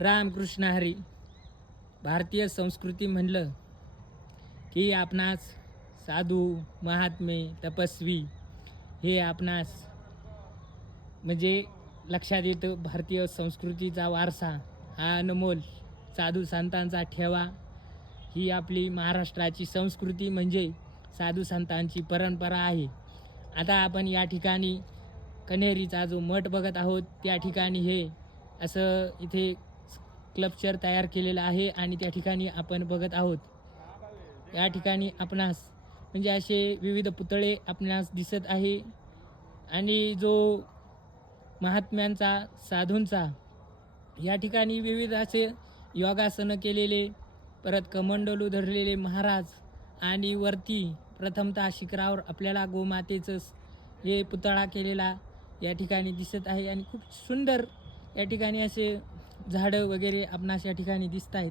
रामकृष्ण हरी. भारतीय संस्कृती म्हणलं की आपणास साधू, महात्मे, तपस्वी हे आपणास म्हणजे लक्षात येतं. भारतीय संस्कृतीचा वारसा हा अनमोल साधू संतांचा ठेवा ही आपली महाराष्ट्राची संस्कृती म्हणजे साधू संतांची परंपरा आहे. आता आपण या ठिकाणी कन्हेरीचा जो मठ बघत आहोत, त्या ठिकाणी हे असं इथे क्लबचर तयार केलेलं आहे आणि त्या ठिकाणी आपण बघत आहोत. या ठिकाणी आपणास म्हणजे असे विविध पुतळे आपणास दिसत आहे आणि जो महात्म्यांचा, साधूंचा या ठिकाणी विविध असे योगासनं केलेले, परत कमंडलू धरलेले महाराज आणि वरती प्रथमतः शिखरावर आपल्याला गोमातेचं हे पुतळा केलेला या ठिकाणी दिसत आहे आणि खूप सुंदर या ठिकाणी असे झाडं वगैरे आपणास या ठिकाणी दिसत आहेत.